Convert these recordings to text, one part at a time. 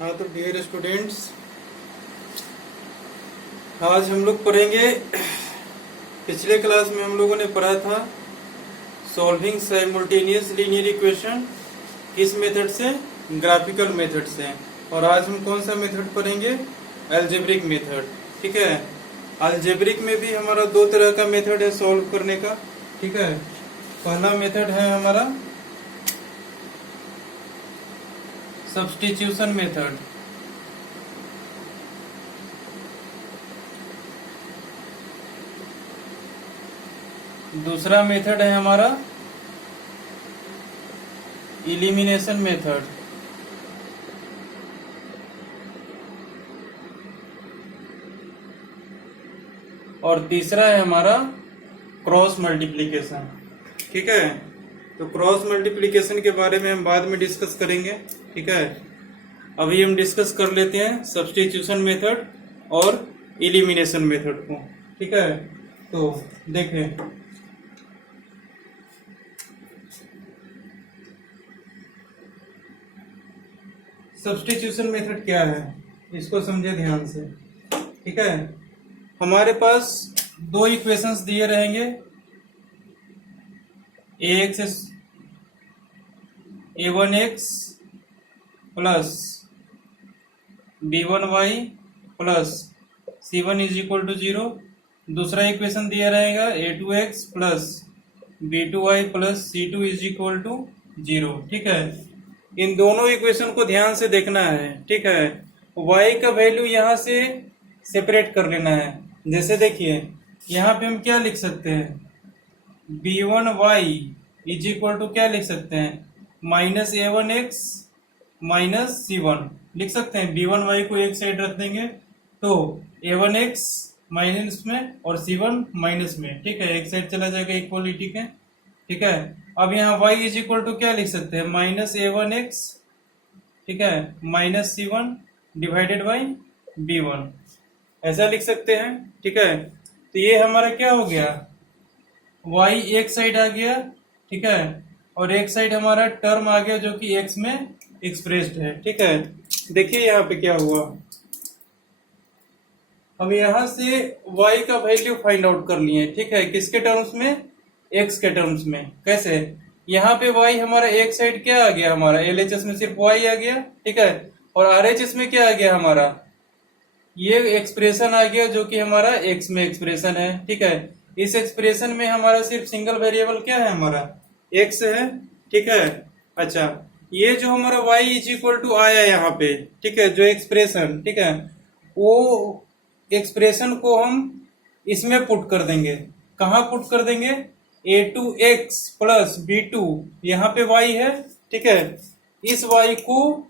हाँ तो dear students, आज हम लोग पढ़ेंगे। पिछले क्लास में हम लोगों ने पढ़ा था सॉल्विंग साइमल्टेनियस लीनियर इक्वेशन किस मेथड से, ग्राफिकल मेथड से। और आज हम कौन सा मेथड पढ़ेंगे, अलजेब्रिक मेथड। ठीक है, अलजेब्रिक में भी हमारा दो तरह का मेथड है सॉल्व करने का। ठीक है, पहला मेथड है हमारा सब्स्टिट्यूशन मेथड। दूसरा मेथड है हमारा इलिमिनेशन मेथड। और तीसरा है हमारा क्रॉस मल्टीप्लिकेशन। ठीक है, तो क्रॉस मल्टीप्लिकेशन के बारे में हम बाद में डिस्कस करेंगे। ठीक है, अभी हम डिस्कस कर लेते हैं सब्स्टिट्यूशन मेथड और इलिमिनेशन मेथड को। ठीक है, तो देखें, सब्स्टिट्यूशन मेथड क्या है इसको समझे ध्यान से। ठीक है, हमारे पास दो इक्वेशंस दिए रहेंगे, a1x plus b1y plus c1 is equal to 0। दूसरा इक्वेशन दिया रहेगा a2x plus b2y plus c2 is equal to 0। ठीक है, इन दोनों इक्वेशन को ध्यान से देखना है। ठीक है, y का वैल्यू यहाँ से सेपरेट कर लेना है। जैसे देखिए, यहाँ पे हम क्या लिख सकते हैं, b1y इज इक्वल टू क्या लिख सकते हैं, माइनस a1x माइनस c1 लिख सकते हैं। b1y को एक साइड रख देंगे तो a1x माइनस में और c1 माइनस में। ठीक है, एक साइड चला जाएगा इक्वलिटी के। ठीक है, अब यहाँ y इज इक्वल टू क्या लिख सकते हैं, माइनस a1x, ठीक है, minus c1 divided by b1, ऐसा लिख सकते हैं। ठीक है, तो ये हमारा क्या हो गया, y एक साइड आ गया। ठीक है, और एक साइड हमारा टर्म आ गया जो कि x में एक्सप्रेस्ड है। ठीक है, देखिए यहाँ पे क्या हुआ, हम यहाँ से y का वैल्यू फाइंड आउट कर लिए। ठीक है, किसके टर्म्स में, x के टर्म्स में। कैसे, यहाँ पे y हमारा एक साइड क्या आ गया, हमारा LHS में सिर्फ y आ गया। ठीक है, और RHS में क्या आ गया, हमारा ये एक्सप्रेशन आ गया जो कि हमारा x में एक्सप्रेशन है। ठीक है, इस एक्सप्रेशन में हमारा सिर्फ सिंगल वेरिएबल क्या है, हमारा x है। ठीक है, अच्छा, ये जो हमारा y इज इक्वल टू आया यहाँ पे, ठीक है, जो एक्सप्रेशन, ठीक है, वो एक्सप्रेशन को हम इसमें पुट कर देंगे। कहाँ पुट कर देंगे, a2x प्लस b2, यहाँ पे y है। ठीक है, इस y को,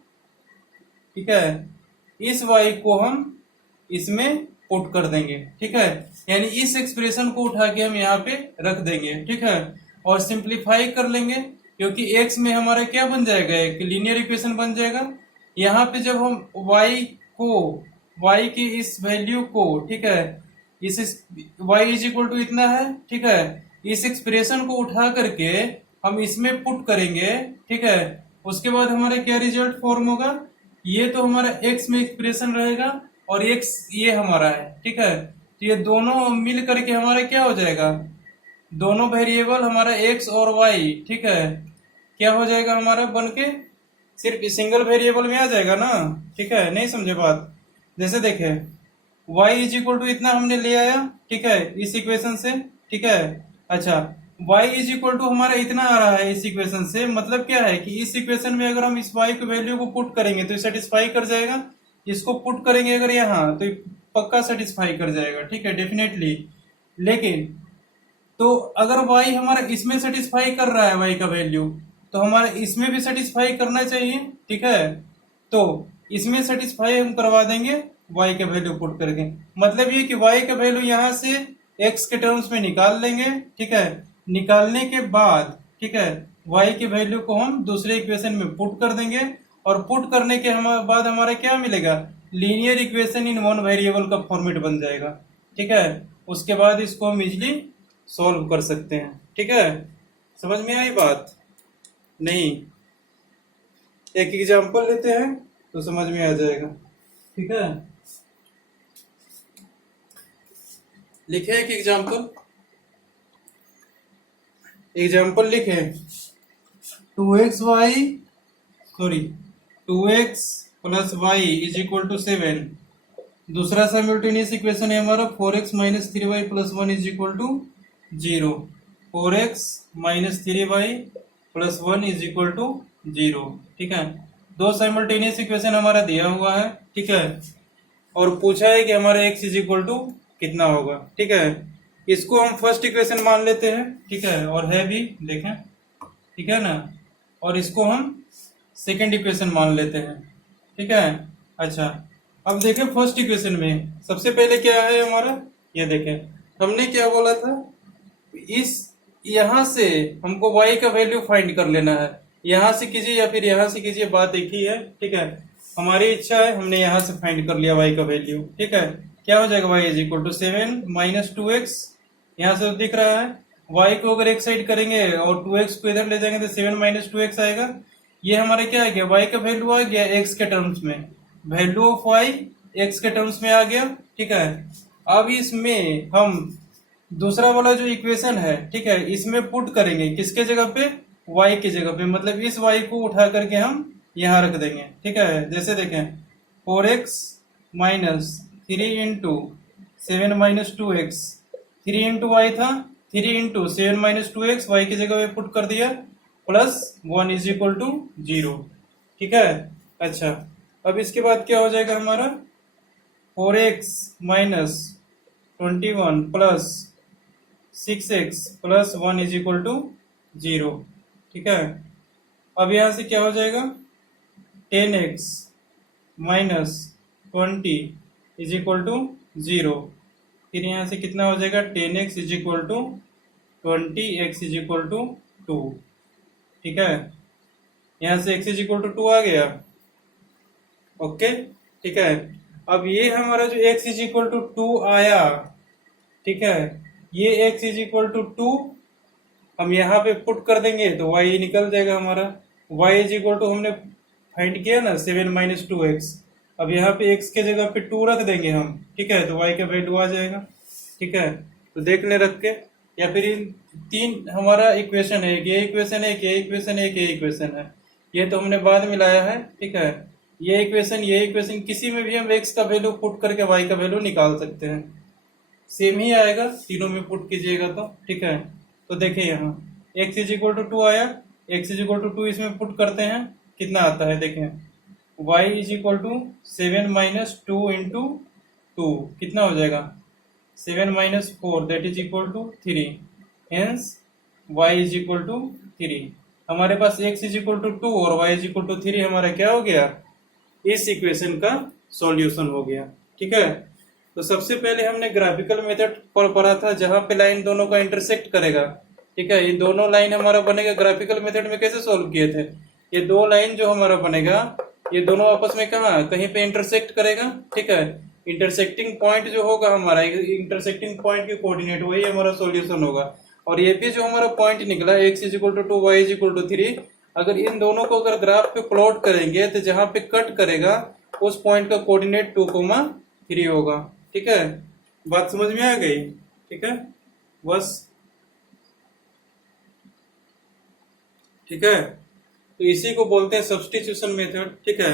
ठीक है, इस y को हम इसमें पुट कर देंगे। ठीक है, यानी इस एक्सप्रेशन को उठा के हम यहाँ पे रख देंगे। ठीक है, और सिंप्लीफाई कर लेंगे क्योंकि x में हमारा क्या बन जाएगा, एक लीनियर इक्वेशन बन जाएगा। यहाँ पे जब हम y की इस वैल्यू को, ठीक है, इस y इज इक्वल टू इतना है। ठीक है, इस एक्सप्रेशन को उठा करके हम इसमें पुट करेंगे। ठीक है, उसके बाद हमारा क्या रिजल्ट फॉर्म होगा, ये तो हमारा x में एक्सप्रेशन रहेगा और x ये हमारा है। ठीक है, तो ये दोनों मिल करके हमारा क्या हो जाएगा, दोनों वेरिएबल हमारा x और y, ठीक है, क्या हो जाएगा हमारा बन के, सिर्फ सिंगल वेरिएबल में आ जाएगा ना। ठीक है, नहीं समझे बात। जैसे देखे, y इज इक्वल टू इतना हमने ले आया, ठीक है, इस इक्वेशन से। ठीक है, अच्छा, y इज इक्वल टू हमारा इतना आ रहा है इस इक्वेशन से, मतलब क्या है कि इस इक्वेशन में अगर हम इस y की वैल्यू को पुट करेंगे तो सेटिस्फाई कर जाएगा। इसको पुट करेंगे अगर यहाँ तो पक्का सेटिस्फाई कर जाएगा। ठीक है, डेफिनेटली। लेकिन तो अगर y हमारा इसमें सेटिस्फाई कर रहा है, y का वैल्यू, तो हमारा इसमें भी सेटिस्फाई करना चाहिए। ठीक है, तो इसमें सेटिस्फाई हम करवा देंगे y का वैल्यू पुट करके। मतलब ये कि y का वैल्यू यहाँ से x के टर्म्स में निकाल लेंगे। ठीक है, निकालने के बाद, ठीक है, y की वैल्यू को हम दूसरे इक्वेशन में पुट कर देंगे और पुट करने के बाद हमारा क्या मिलेगा, linear equation in one variable का फॉर्मेट बन जाएगा। ठीक है, उसके बाद इसको हम इजिली सॉल्व कर सकते हैं। ठीक है, समझ में आई बात, नहीं? एक एग्जांपल लेते हैं तो समझ में आ जाएगा। ठीक है, लिखे एक एग्जाम्पल लिखे 2x plus y is equal to 7। दूसरा साइमल्टेनियस इक्वेशन है हमारा 4x minus 3y plus 1 is equal to 0। 4x minus 3y plus 1 is equal to 0। ठीक है, दो साइमल्टेनियस इक्वेशन हमारा दिया हुआ है। ठीक है, और पूछा है कि हमारा x इज इक्वल टू कितना होगा। ठीक है, इसको हम फर्स्ट इक्वेशन मान लेते हैं। ठीक है, और है भी देखें, ठीक है ना, और इसको हम सेकंड इक्वेशन मान लेते हैं। ठीक है, अच्छा अब देखें फर्स्ट इक्वेशन में सबसे पहले क्या है हमारा, ये देखें हमने क्या बोला था, इस यहां से हमको y का वैल्यू फाइंड कर लेना है। यहां से कीजिए या फिर यहां से कीजिए, बात एक ही है। ठीक है, हमारी इच्छा है, हमने यहां से फाइंड कर लिया y का वैल्यू। ठीक है, क्या हो जाएगा, y is equal to 7 minus 2x, यहाँ से दिख रहा है। y को अगर एक साइड करेंगे और 2x को इधर ले जाएंगे तो 7 माइनस 2x आएगा। ये हमारा क्या आ गया, y का वैल्यू आ गया x के टर्म्स में, वैल्यू ऑफ y x के टर्म्स में आ गया। ठीक है, अब इसमें हम दूसरा वाला जो इक्वेशन है, ठीक है, इसमें पुट करेंगे किसके जगह पे, y की जगह पे, मतलब इस y को उठा करके हम यहाँ रख देंगे। ठीक है, जैसे देखें 4x minus 3 into 7 minus 2x, 3 into y था, 3 इंटू 7 माइनस 2x, वाई की जगह पे पुट कर दिया, प्लस 1 इज इक्वल टू 0। ठीक है, अच्छा अब इसके बाद क्या हो जाएगा हमारा, 4x minus 21 plus 6x plus 1 is equal to 0। ठीक है, अब यहां से क्या हो जाएगा, 10x minus 20 is equal to 0। फिर यहां से कितना हो जाएगा, 10x is equal to 20x is equal to 2। ठीक है, यहां से x इज इक्वल टू 2 आ गया। ओके, ठीक है, अब ये हमारा जो x इज इक्वल टू 2 आया, ठीक है, ये x इज इक्वल टू 2 हम यहाँ पे पुट कर देंगे तो y निकल जाएगा हमारा। y इज इक्वल टू हमने फाइंड किया ना 7 माइनस 2x, अब यहाँ पे x के जगह पे 2 रख देंगे हम। ठीक है, तो y का वैल्यू आ जाएगा। ठीक है, तो देख ले रख के, या फिर इन तीन हमारा इक्वेशन है, ये इक्वेशन है, ये इक्वेशन है, ये इक्वेशन है, ये तो हमने बाद में लाया है। ठीक है, ये इक्वेशन किसी में भी हम x का वैल्यू पुट करके y का वैल्यू निकाल सकते हैं, सेम ही आएगा तीनों में पुट कीजिएगा तो। ठीक है, तो देखिए यहाँ x इज इक्वल टू 2 आया, x इज इक्वल टू 2 इसमें पुट करते हैं, कितना आता है देखें, y is equal to 7 minus 2 into 2, कितना हो जाएगा, 7 minus 4 that is equal to 3, hence y is equal to 3। हमारे पास x इज इक्वल टू 2 और y इज इक्वल टू 3 हमारा क्या हो गया, इस इक्वेशन का सॉल्यूशन हो गया। ठीक है, तो सबसे पहले हमने ग्राफिकल मेथड पर पढ़ा था, जहां पे लाइन दोनों का इंटरसेक्ट करेगा। ठीक है, ये दोनों लाइन हमारा बनेगा, ग्राफिकल मेथड में कैसे सॉल्व किए थे, ये दो लाइन जो हमारा बनेगा, ये दोनों आपस में कहाँ कहीं पे इंटरसेक्ट करेगा। ठीक है, इंटरसेक्टिंग पॉइंट जो होगा हमारा, इंटरसेक्टिंग पॉइंट की कोऑर्डिनेट वही हमारा सॉल्यूशन होगा। और ये भी जो हमारा पॉइंट निकला x is equal to 2 y is equal to 3, अगर इन दोनों को अगर ग्राफ पे प्लॉट करेंगे तो जहां पे कट करेगा उस पॉइंट का कोऑर्डिनेट 2,3 होगा। ठीक है, बात समझ में आ गई। ठीक है, बस ठीक है, तो इसी को बोलते हैं सब्स्टिट्यूशन मेथड। ठीक है,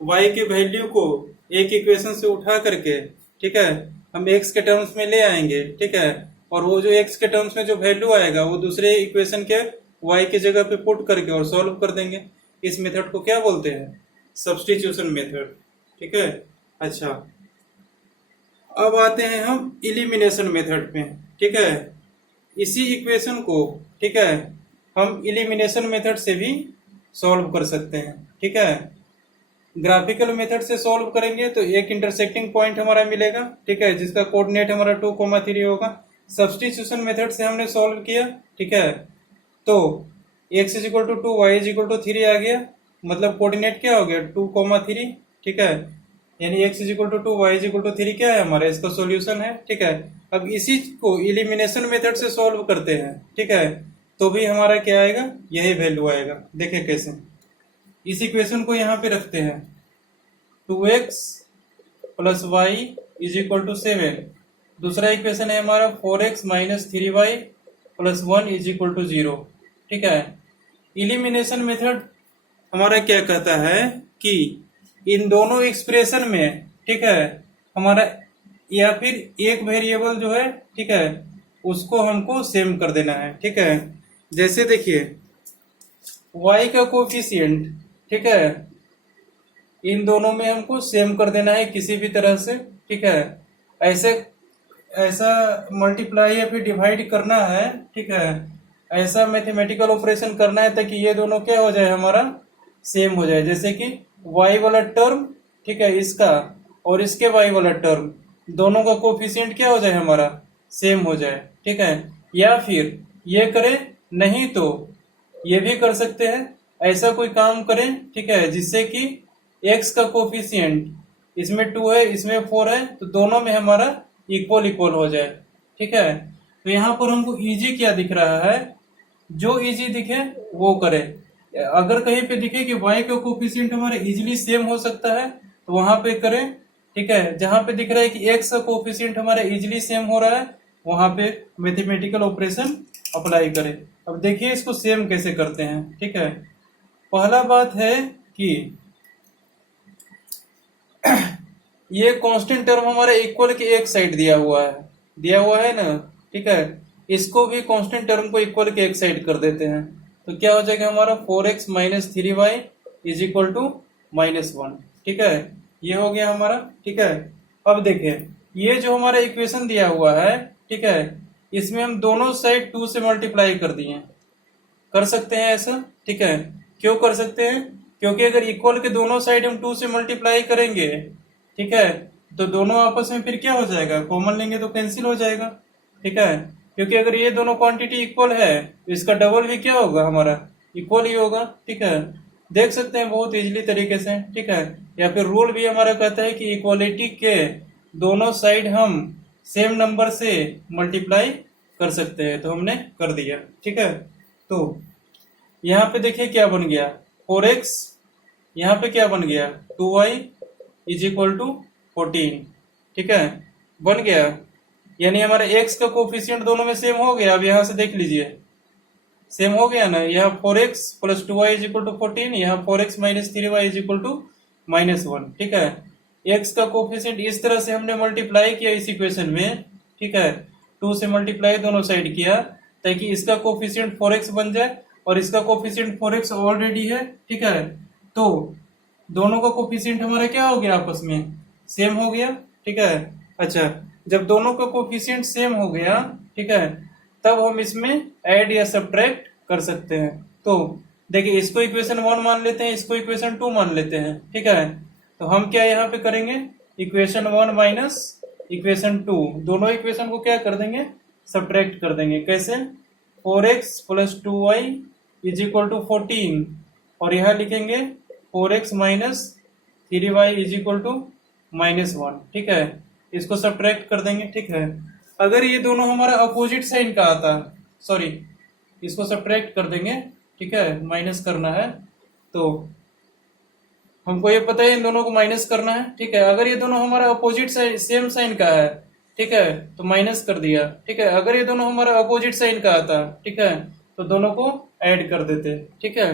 y के वैल्यू को एक इक्वेशन से उठा करके, ठीक है, हम x के टर्म्स में ले आएंगे। ठीक है, और वो जो x के टर्म्स में जो वैल्यू आएगा वो दूसरे इक्वेशन के y की जगह पे पुट करके और सॉल्व कर देंगे। इस मेथड को क्या बोलते हैं, सब्स्टिट्यूशन मेथड। ठीक है, अच्छा अब आते हैं हम इलिमिनेशन मेथड पे। ठीक है, इसी इक्वेशन को, ठीक है, हम इलिमिनेशन मेथड से भी सॉल्व कर सकते हैं। ठीक है, ग्राफिकल मेथड से सॉल्व करेंगे तो एक इंटरसेक्टिंग पॉइंट हमारा मिलेगा, ठीक है, जिसका कोऑर्डिनेट हमारा 2,3 होगा। सब्स्टिट्यूशन मेथड से हमने सॉल्व किया, ठीक है, तो x is equal to 2 y is equal to 3 आ गया, मतलब कोऑर्डिनेट क्या हो गया 2,3। ठीक है, यानी x is equal to 2 y is equal to 3 क्या है हमारा, इसका सॉल्यूशन है। ठीक है, अब इसी को इलिमिनेशन मेथड से सॉल्व करते हैं, ठीक है, तो भी हमारा क्या आएगा, यही वैल्यू आएगा। देखें कैसे, इस इक्वेशन को यहाँ पे रखते हैं, 2x plus y is equal to 7। दूसरा इक्वेशन है हमारा 4x minus 3y plus 1 is equal to 0। ठीक है, इलिमिनेशन मेथड हमारा क्या कहता है कि इन दोनों एक्सप्रेशन में, ठीक है, हमारा या फिर एक वेरिएबल जो है, ठीक है, उसको हमको सेम कर देना है। ठीक है, जैसे देखिए y का कोफिशिएंट, ठीक है, इन दोनों में हमको सेम कर देना है किसी भी तरह से। ठीक है, ऐसे ऐसा मल्टीप्लाई या फिर डिवाइड करना है। ठीक है, ऐसा मैथमेटिकल ऑपरेशन करना है ताकि ये दोनों क्या हो जाए, हमारा सेम हो जाए। जैसे कि y वाला टर्म, ठीक है, इसका और इसके y वाला टर्म दोनों का कोफिशिएंट क्या हो जाए, हमारा सेम हो जाए। ठीक है, या फिर ये करें, नहीं तो ये भी कर सकते हैं, ऐसा कोई काम करें, ठीक है, जिससे कि x का कोफिशिएंट इसमें 2 है, इसमें 4 है, तो दोनों में हमारा इक्वल इक्वल हो जाए। ठीक है, तो यहाँ पर हमको इजी क्या दिख रहा है, जो इजी दिखे वो करें। अगर कहीं पे दिखे कि y का कोफिशिएंट हमारा इजीली सेम हो सकता है तो वहां पे करें। ठीक है, जहां पे दिख रहा है कि x का कोफिशिएंट हमारा इजीली सेम हो रहा है वहां पे मैथमेटिकल ऑपरेशन अप्लाई करें। अब देखिए इसको सेम कैसे करते हैं। ठीक है, पहला बात है कि ये कांस्टेंट टर्म हमारे इक्वल के एक साइड दिया हुआ है ना। ठीक है, इसको भी कांस्टेंट टर्म को इक्वल के एक साइड कर देते हैं, तो क्या हो जाएगा हमारा 4x minus 3y is equal to -1। ठीक है, ये हो गया हमारा। ठीक है, अब देखिए ये जो हमारा इक्वेशन दिया हुआ है, ठीक है, इसमें हम दोनों साइड 2 से मल्टीप्लाई कर दिए। कर सकते हैं ऐसा। ठीक है, क्यों कर सकते हैं, क्योंकि अगर इक्वल के दोनों साइड हम 2 से मल्टीप्लाई करेंगे, ठीक है, तो दोनों आपस में फिर क्या हो जाएगा, कॉमन लेंगे तो कैंसिल हो जाएगा। ठीक है, क्योंकि अगर ये दोनों क्वांटिटी इक्वल है तो इसका डबल भी क्या होगा, हमारा इक्वल ही होगा। ठीक है, देख सकते हैं बहुत इजीली तरीके से। ठीक है, या फिर रूल भी हमारा कहता है कि इक्वालिटी के दोनों साइड हम सेम नंबर से मल्टीप्लाई कर सकते हैं, तो हमने कर दिया। ठीक है, तो यहाँ पे देखिए क्या बन गया, 4x, यहाँ पे क्या बन गया 2y इज इक्वल टू 14। ठीक है, बन गया, यानी हमारे x का कोफिशिएंट दोनों में सेम हो गया। अब यहाँ से देख लीजिए सेम हो गया ना, यहाँ 4x plus 2y is equal to 14, यहाँ 4x minus 3y is equal to -1। ठीक है, x का कोफिशिएंट इस तरह से हमने मल्टीप्लाई किया इस इक्वेशन में। ठीक है, 2 से मल्टीप्लाई दोनों साइड किया ताकि इसका कोफिशिएंट 4x बन जाए और इसका कोफिशिएंट 4x ऑलरेडी है। ठीक है, तो दोनों का कोफिशिएंट हमारा क्या हो गया, आपस में सेम हो गया। ठीक है, अच्छा, जब दोनों का कोफिशिएंट सेम हो गया, ठीक है, तब हम इसमें ऐड या सब्ट्रैक्ट कर सकते हैं। तो देखिए इसको इक्वेशन 1 मान लेते हैं, इसको इक्वेशन 2 मान लेते हैं। ठीक है, तो हम क्या यहाँ पे करेंगे, इक्वेशन 1 माइनस इक्वेशन 2, दोनों इक्वेशन को क्या कर देंगे, सब्ट्रैक्ट कर देंगे। कैसे, 4x plus 2y is equal to 14, और यहाँ लिखेंगे 4x minus 3y is equal to -1। ठीक है, इसको सब्ट्रैक्ट कर देंगे। ठीक है, अगर ये दोनों हमारा अपोजिट साइन का आता, सॉरी, इसको सब्ट्रैक्ट कर देंगे। ठीक है, माइनस करना है, तो हमको ये पता है इन दोनों को माइनस करना है। ठीक है, अगर ये दोनों हमारा अपोजिट साइन सेम साइन का है, ठीक है, तो माइनस कर दिया। ठीक है, अगर ये दोनों हमारा अपोजिट साइन का आता, ठीक है, तो दोनों को ऐड कर देते। ठीक है,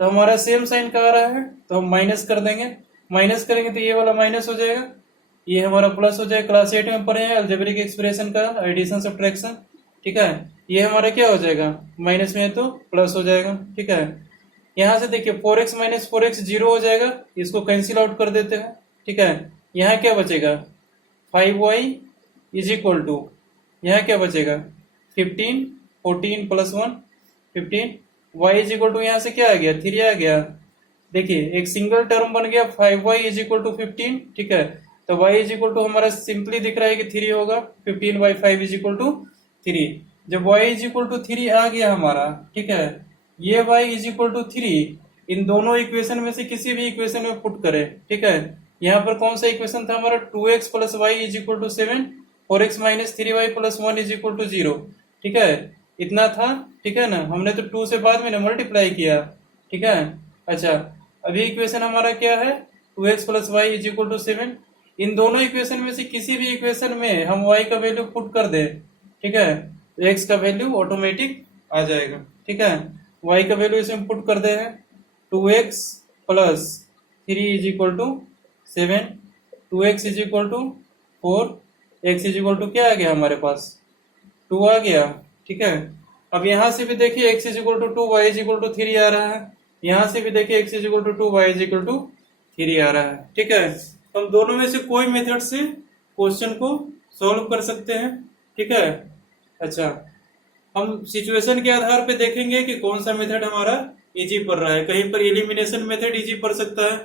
तो हमारा सेम साइन का आ रहा है तो हम माइनस कर देंगे। माइनस करेंगे तो ये वाला माइनस हो जाएगा, ये हमारा प्लस हो जाएगा। क्लास 8 में पढ़े हैं अलजेब्रिक एक्सप्रेशन का एडिशन सब्ट्रैक्शन। ठीक है, ये हमारा क्या हो जाएगा, माइनस में है तो प्लस हो जाएगा। ठीक है, यहाँ से देखिए 4x माइनस 4x 0 हो जाएगा, इसको कैंसिल आउट कर देते हैं। ठीक है, यहाँ क्या बचेगा, 5y इज इक्वल टू, यहाँ क्या बचेगा 15, 14 plus 1 15, y is equal to यहाँ से क्या आ गया 3 आ गया। देखिए एक सिंगल टर्म बन गया 5y इज इक्वल टू 15। ठीक है, तो y इज इक्वल टू हमारा सिंपली दिख रहा है कि 3 होगा, 15/5 इज इक्वल टू 3। जब y इज इक्वल टू 3 आ गया हमारा, ठीक है, ये y इज इक्वल टू 3 इन दोनों इक्वेशन में से किसी भी इक्वेशन में पुट करें। ठीक है, यहाँ पर कौन सा इक्वेशन था हमारा, 2x plus y is equal to 7, 4x minus 3y plus 1 is equal to 0। ठीक है, इतना था। ठीक है ना, हमने तो 2 से बाद में ना मल्टीप्लाई किया। ठीक है, अच्छा, अभी इक्वेशन हमारा क्या है, 2x plus y is equal to 7। इन दोनों इक्वेशन में से किसी भी इक्वेशन में हम y का वैल्यू पुट कर दे, ठीक है, तो x का वैल्यू ऑटोमेटिक आ जाएगा, ठीक है। y का वैल्यू इसमें पुट कर दे है 2x plus 3 is equal to 7, 2x is equal to 4, x is equal to क्या आ गया हमारे पास 2 आ गया, ठीक है। अब यहां से भी देखिए x is equal to 2, y is equal to 3 आ रहा है, यहां से भी देखिए x is equal to 2, y is equal to 3 आ रहा है, ठीक है। हम दोनों में से कोई मेथड से क्वेश्चन को सॉल्व कर सकते हैं, ठीक है। अच्छा, हम सिचुएशन के आधार पे देखेंगे कि कौन सा मेथड हमारा इजी पड़ रहा है। कहीं पर एलिमिनेशन मेथड इजी पड़ सकता है,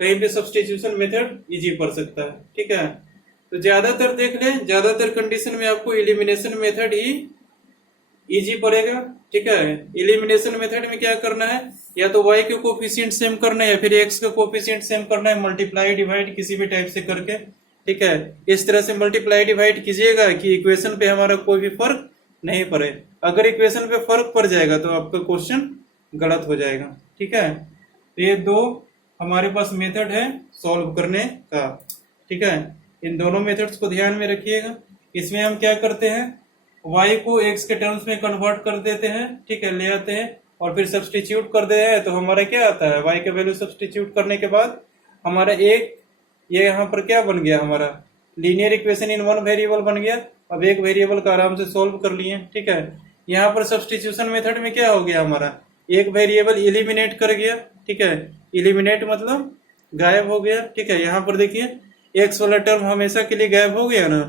कहीं पे सब्स्टिट्यूशन मेथड इजी पड़ सकता है, ठीक है। तो ज्यादातर देख लें, ज्यादातर कंडीशन में आपको एलिमिनेशन मेथड ही इजी पड़ेगा, ठीक है। एलिमिनेशन मेथड में क्या करना है, या तो y के कोफिशिएंट सेम करना है या फिर x का कोफिशिएंट सेम करना है, मल्टीप्लाई डिवाइड किसी भी टाइप से करके, ठीक है। इस तरह से मल्टीप्लाई डिवाइड कीजिएगा कि इक्वेशन पे हमारा कोई भी फर्क नहीं पड़े। अगर इक्वेशन पे फर्क पड़ जाएगा तो आपका क्वेश्चन गलत हो जाएगा, ठीक है। तो ये दो हमारे पास मेथड है सॉल्व करने का, ठीक है। इन दोनों मेथड्स को ध्यान में रखिएगा। इसमें हम क्या करते हैं, y को x के टर्म्स में कन्वर्ट कर देते हैं, ठीक है, ले आते हैं और फिर सब्स्टिट्यूट कर देते हैं, तो हमारा क्या आता है, y का वैल्यू सब्स्टिट्यूट करने के बाद हमारा एक ये यहाँ पर क्या बन गया, हमारा linear equation in one variable बन गया। अब एक वेरिएबल का आराम से सोल्व कर लिए, ठीक है। यहाँ पर सब्स्टिट्यूशन मेथड में क्या हो गया, हमारा एक वेरिएबल एलिमिनेट कर गया, ठीक है। एलिमिनेट मतलब गायब हो गया, ठीक है। यहाँ पर देखिए x वाला टर्म हमेशा के लिए गायब हो गया ना,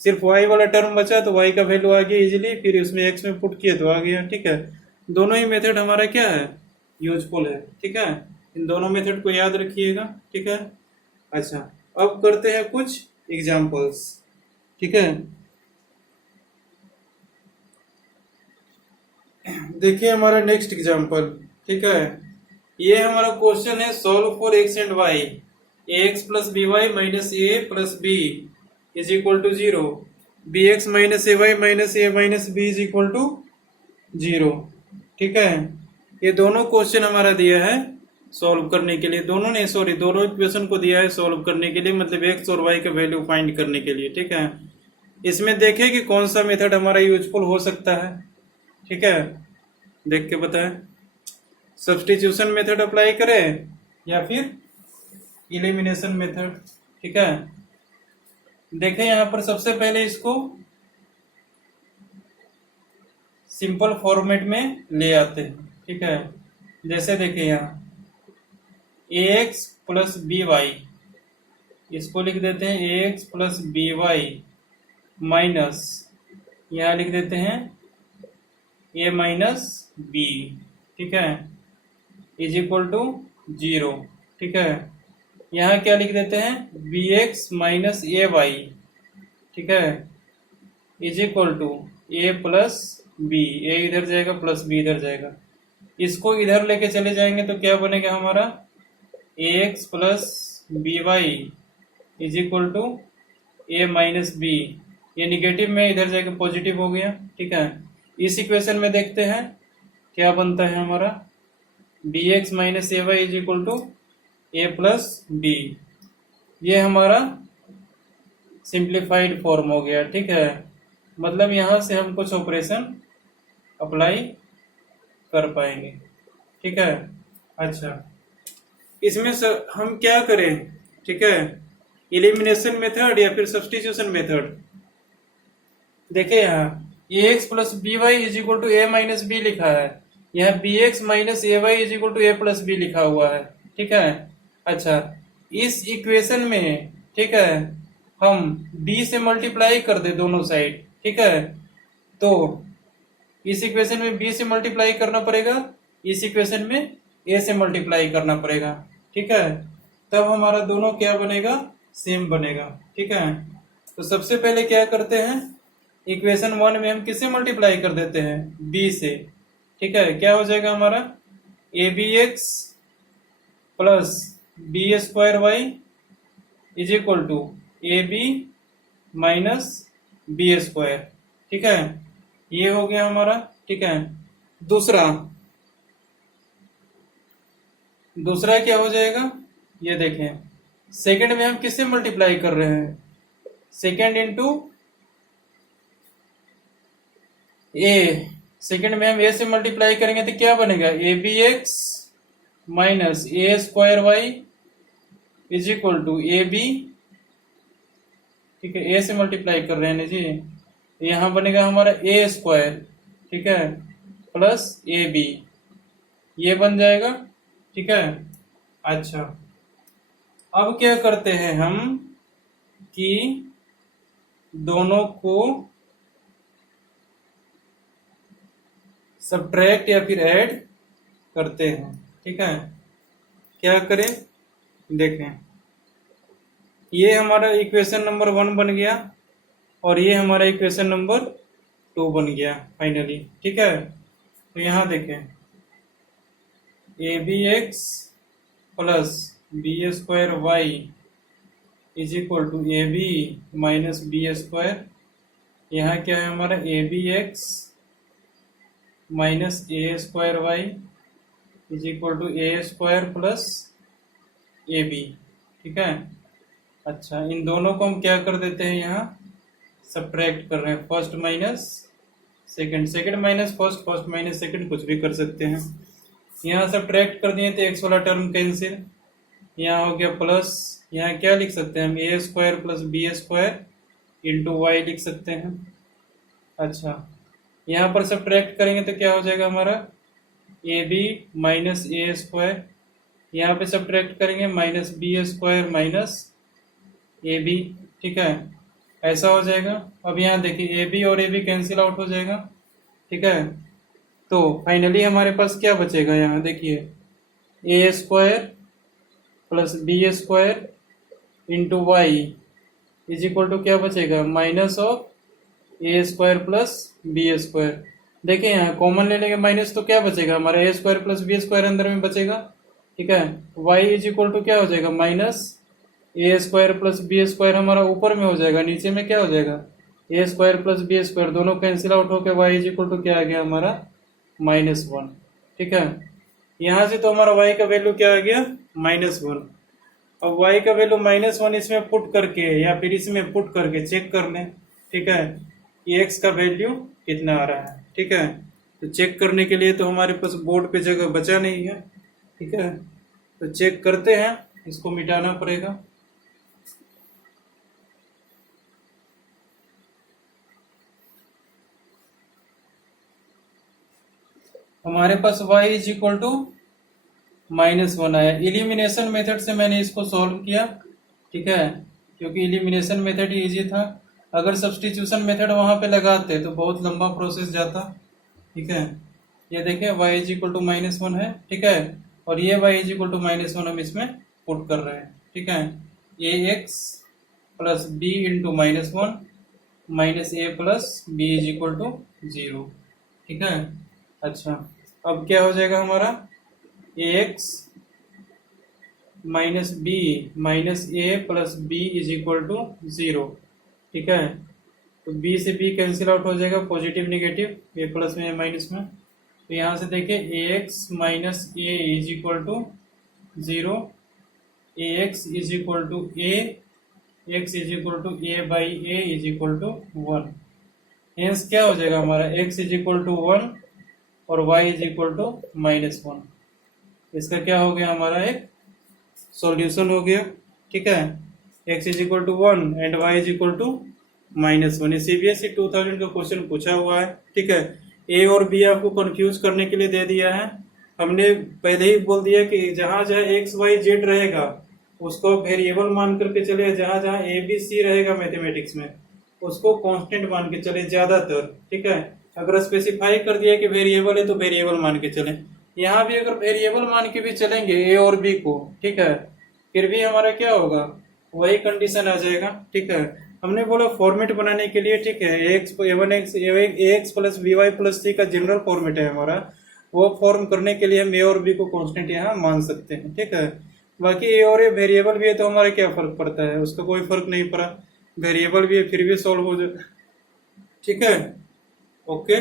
सिर्फ y वाला टर्म बचा, तो y का वैल्यू आ गया इजीली, फिर उसमें x में पुट किए तो आ गया, ठीक है। दोनों ही मेथड हमारा क्या है, यूजफुल है, ठीक है। इन दोनों मेथड को याद रखिएगा, ठीक है। अच्छा, अब करते हैं कुछ एग्जांपल्स, ठीक है। देखिए हमारा नेक्स्ट एग्जांपल, ठीक है। ये हमारा क्वेश्चन है solve for x and y, ax plus b y minus A plus B is equal to 0, bx minus a y minus a minus b is equal to 0, ठीक है। ये दोनों क्वेश्चन हमारा दिया है सॉल्व करने के लिए, दोनों इक्वेशन को दिया है सॉल्व करने के लिए, मतलब x और y का वैल्यू फाइंड करने के लिए, ठीक है। इसमें देखें कि कौन सा मेथड हमारा यूजफुल हो सकता है, ठीक है। देख के बताएं, सब्स्टिट्यूशन मेथड अप्लाई करें या फिर एलिमिनेशन मेथड, ठीक है। देखें यहाँ पर सबसे पहले इसको सिंपल फॉर्मेट में ले आते हैं, ठीक है। जैसे देखिए यहाँ ax प्लस बी वाई, इसको लिख देते हैं ax plus b y minus, यहाँ लिख देते हैं a माइनस बी, ठीक है, इज इक्वल टू 0, ठीक है। यहाँ क्या लिख देते हैं bx माइनस ए वाई, ठीक है, is equal to a plus B, A इधर जाएगा प्लस बी इधर जाएगा, इसको इधर लेके चले जाएंगे तो क्या बनेगा हमारा ax plus b y is equal to a minus b, ये निगेटिव में इधर जाके पॉजिटिव हो गया, ठीक है। इस इक्वेशन में देखते हैं क्या बनता है हमारा bx minus a y is equal to a plus b, ये हमारा सिंप्लीफाइड फॉर्म हो गया, ठीक है। मतलब यहां से हम कुछ ऑपरेशन अप्लाई कर पाएंगे, ठीक है। अच्छा, इसमें हम क्या करें, ठीक है, एलिमिनेशन मेथड या फिर सब्स्टिट्यूशन मेथड। देखिए यहाँ ax plus b y is equal to a minus b लिखा है, यहाँ bx minus a y is equal to a plus b लिखा हुआ है, ठीक है। अच्छा, इस इक्वेशन में, ठीक है, हम b से मल्टीप्लाई कर दे दोनों साइड, ठीक है, तो इस इक्वेशन में b से मल्टीप्लाई करना पड़ेगा, इस इक्वेशन में a से मल्टीप्लाई करना पड़ेगा, ठीक है। तब हमारा दोनों क्या बनेगा, सेम बनेगा, ठीक है। तो सबसे पहले क्या करते हैं, इक्वेशन 1 में हम किससे मल्टीप्लाई कर देते हैं, b से, ठीक है। क्या हो जाएगा हमारा a b x plus B square y is equal to a b minus b square, ठीक है। ये हो गया हमारा, ठीक है। दूसरा क्या हो जाएगा, ये देखें सेकेंड में हम किससे मल्टीप्लाई कर रहे हैं, सेकेंड इंटू ए, सेकेंड में हम ए से मल्टीप्लाई करेंगे तो क्या बनेगा, a b x minus a square y is equal to a b, ठीक है, ए से मल्टीप्लाई कर रहे हैं ना जी, यहां बनेगा हमारा ए स्क्वायर, ठीक है, प्लस ए बी, ये बन जाएगा, ठीक है। अच्छा, अब क्या करते हैं हम कि दोनों को सब्ट्रैक्ट या फिर ऐड करते हैं, ठीक है। क्या करें, देखें, ये हमारा इक्वेशन नंबर 1 बन गया और ये हमारा इक्वेशन नंबर 2 बन गया फाइनली, ठीक है। तो यहां देखें, a b x plus B square y is equal to a b minus b square, यहाँ क्या है हमारा, a b x minus a square y is equal to a square plus a b, ठीक है। अच्छा, इन दोनों को हम क्या कर देते हैं, यहाँ सब्ट्रैक्ट कर रहे हैं, first minus second, second minus first, first minus second, कुछ भी कर सकते हैं। यहाँ सब्ट्रैक्ट कर दिए तो एक्स वाला टर्म कैंसिल, यहाँ हो गया प्लस, यहाँ क्या लिख सकते हैं हम, A square plus B square into Y लिख सकते हैं। अच्छा, यहाँ पर सब्ट्रैक्ट करेंगे तो क्या हो जाएगा हमारा, a b minus a square, यहाँ पे सब्ट्रैक्ट करेंगे minus b square minus a b, ठीक है, ऐसा हो जाएगा। अब यहाँ देखिए, ए बी और ए बी कैंसिल आउट हो जाएगा, ठीक है। तो फाइनली हमारे पास क्या बचेगा, यहाँ देखिए, A square plus B square into Y is equal to क्या बचेगा, minus of A square plus B square. देखिए यहाँ कॉमन ले लेंगे माइनस, तो क्या बचेगा हमारा, ए स्क्वायर प्लस बी स्क्वायर अंदर में बचेगा, ठीक है। वाई इज इक्वल टू क्या हो जाएगा, minus a square plus B square हमारा ऊपर में हो जाएगा, नीचे में क्या हो जाएगा, ए स्क्वायर प्लस बी स्क्वायर, दोनों कैंसिल आउट होकर वाई इज इक्वल टू क्या आ गया हमारा, -1, ठीक है। यहाँ से तो हमारा y का वैल्यू क्या आ गया, -1। अब y का वैल्यू -1 इसमें पुट करके या फिर इसमें पुट करके चेक कर लें, ठीक है, कि x का वैल्यू कितना आ रहा है, ठीक है। तो चेक करने के लिए तो हमारे पास बोर्ड पे जगह बचा नहीं है, ठीक है। तो चेक करते हैं, इसको मिटाना पड़ेगा। हमारे पास y इज इक्वल टू -1 आया। इलिमिनेशन मेथड से मैंने इसको सॉल्व किया, ठीक है, क्योंकि इलिमिनेशन मेथड ही इजी था। अगर सब्स्टिट्यूशन मेथड वहां पे लगाते तो बहुत लंबा प्रोसेस जाता, ठीक है। ये देखिए, y इज इक्वल टू -1 है, ठीक है, और ये y इज इक्वल टू -1 हम इसमें पुट कर रहे हैं, ठीक है। A X plus B into -1 minus A plus B is equal to 0, ठीक है। अच्छा, अब क्या हो जाएगा हमारा, A x minus B minus A plus B is equal to 0, ठीक है। तो b से b कैंसिल आउट हो जाएगा, पॉजिटिव नेगेटिव, ए प्लस में माइनस में। तो यहाँ से देखिए, a x minus a is equal to 0, a x is equal to a, x is equal to a by a is equal to 1। Hence क्या हो जाएगा हमारा, x इज इक्वल टू 1 और y इज इक्वल टू -1। इसका क्या हो गया, हमारा एक सॉल्यूशन हो गया, ठीक है। x is equal to 1 and y is equal to -1। CBSE 2000 का क्वेश्चन पूछा हुआ है, ठीक है। ए और बी आपको कंफ्यूज करने के लिए दे दिया है। हमने पहले ही बोल दिया कि जहां जहां एक्स वाई जेड रहेगा उसको वेरिएबल मान करके चले, जहां जहां ए बी सी रहेगा मैथमेटिक्स में उसको कांस्टेंट मान के चले ज्यादातर, ठीक है। अगर स्पेसिफाई कर दिया कि वेरिएबल है तो वेरिएबल मान के चले। यहाँ भी अगर वेरिएबल मान के भी चलेंगे ए और बी को, ठीक है, फिर भी हमारा क्या होगा, वही कंडीशन आ जाएगा, ठीक है। हमने बोला फॉर्मेट बनाने के लिए, ठीक है, x plus b y plus c का जनरल फॉर्मेट है हमारा, वो फॉर्म करने के लिए हम ए और बी को कांस्टेंट यहाँ मान सकते हैं, ठीक है। बाकी ए और ए वेरिएबल भी है तो हमारा क्या फर्क पड़ता है, उसका कोई फर्क नहीं पड़ा, वेरिएबल भी है फिर भी सॉल्व हो जाएगा, ठीक है। ओके,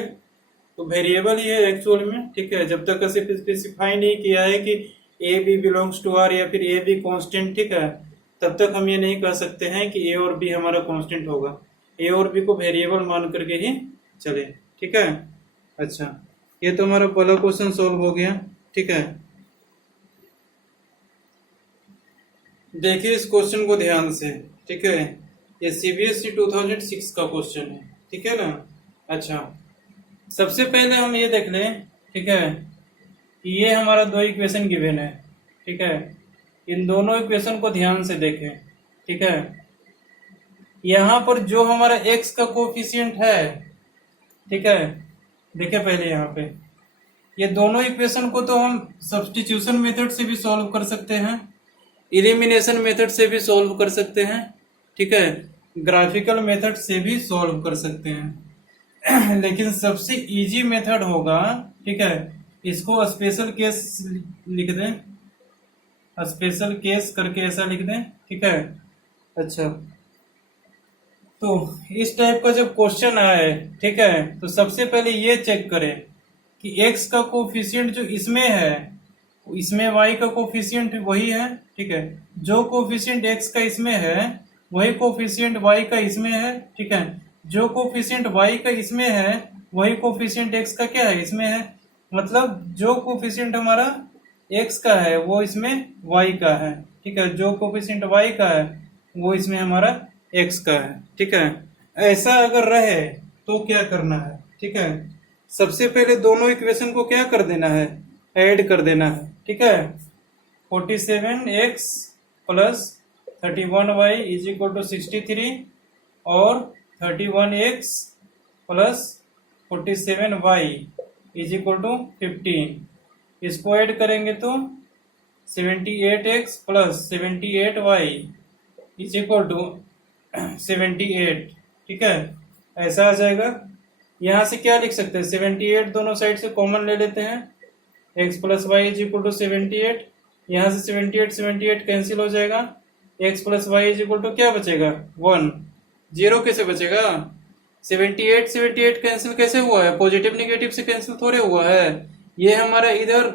तो वेरिएबल ही है एक्चुअल में, ठीक है। जब तक स्पेसिफाई नहीं किया है कि a b belongs to R या फिर ए बी कांस्टेंट, ठीक है, तब तक हम ये नहीं कह सकते हैं कि ए और बी हमारा कांस्टेंट होगा। ए और बी को वेरिएबल मान करके ही चले। ठीक है, अच्छा, ये तो हमारा पहला क्वेश्चन सॉल्व हो गया। ठीक है, देखिए इस क्वेश्चन को ध्यान से। ठीक है, ये सीबीएसई 2006 का क्वेश्चन है। ठीक है ना। अच्छा, सबसे पहले हम ये देख लें, ठीक है, कि ये हमारा दो इक्वेशन गिवन है। ठीक है, इन दोनों इक्वेशन को ध्यान से देखें। ठीक है, यहाँ पर जो हमारा x का कोफिशिएंट है, ठीक है, देखिए पहले यहाँ पे ये दोनों इक्वेशन को तो हम सब्स्टिट्यूशन मेथड से भी सॉल्व कर सकते हैं, एलिमिनेशन मेथड से भी सॉल्व कर सकते हैं, ठीक है, ग्राफिकल मेथड से भी सॉल्व कर सकते हैं। लेकिन सबसे इजी मेथड होगा, ठीक है, इसको स्पेशल केस लिख दें, स्पेशल केस करके ऐसा लिख दें। ठीक है, अच्छा, तो इस टाइप का जब क्वेश्चन आए, ठीक है, तो सबसे पहले ये चेक करें कि x का कोफिशिएंट जो इसमें है, इसमें y का कोफिशिएंट वही है। ठीक है, जो कोफिशिएंट x का इसमें है वही कोफिशिएंट y का इसमें है। ठीक है, जो कोफिशिएंट y का इसमें है वही कोफिशिएंट x का क्या है, इसमें है। मतलब जो कोफिशिएंट हमारा x का है वो इसमें y का है। ठीक है, जो कोफिशिएंट y का है वो इसमें हमारा x का है। ठीक है, ऐसा अगर रहे तो क्या करना है। ठीक है, सबसे पहले दोनों इक्वेशन को क्या कर देना है, ऐड कर देना है। ठीक है, 47x plus 31y is equal to 63 और 31x plus 47y is equal to 15, इसको ऐड करेंगे तो 78x plus 78y is equal to 78। ठीक है, ऐसा आ जाएगा। यहाँ से क्या लिख सकते हैं, 78 दोनों साइड से कॉमन ले लेते हैं, x plus y is equal to 78, यहाँ से 78 कैंसिल हो जाएगा, x plus y is equal to क्या बचेगा, 1, 0 कैसे बचेगा, 78 कैंसिल कैसे हुआ है, पॉजिटिव निगेटिव से कैंसिल थोड़े हुआ है, ये हमारा इधर